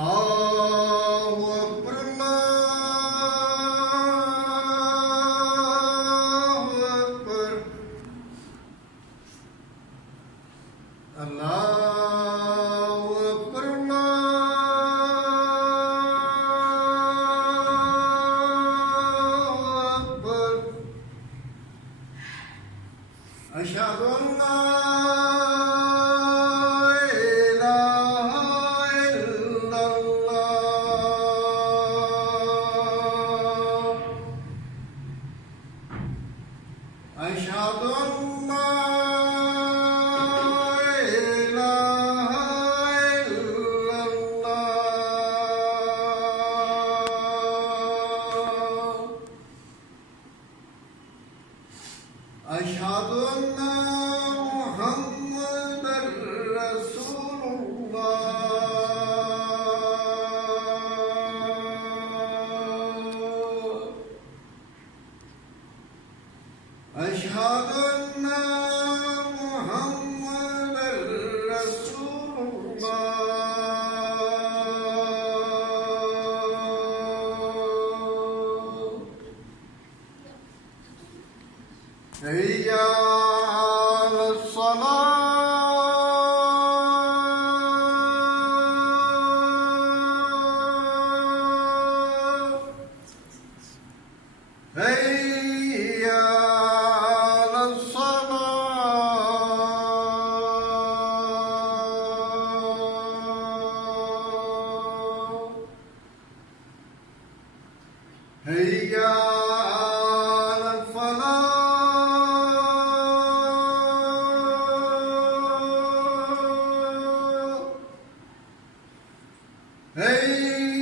Allahu Akbar, Allahu Akbar, Allahu Akbar. Ashhadu an la أشهد أن لا إله إلا الله أشهد أن محمدا رسول الله أشهد أن محمدا رسول الله حي على الصلاة حي على الصلاة هيا على الفلاح هيا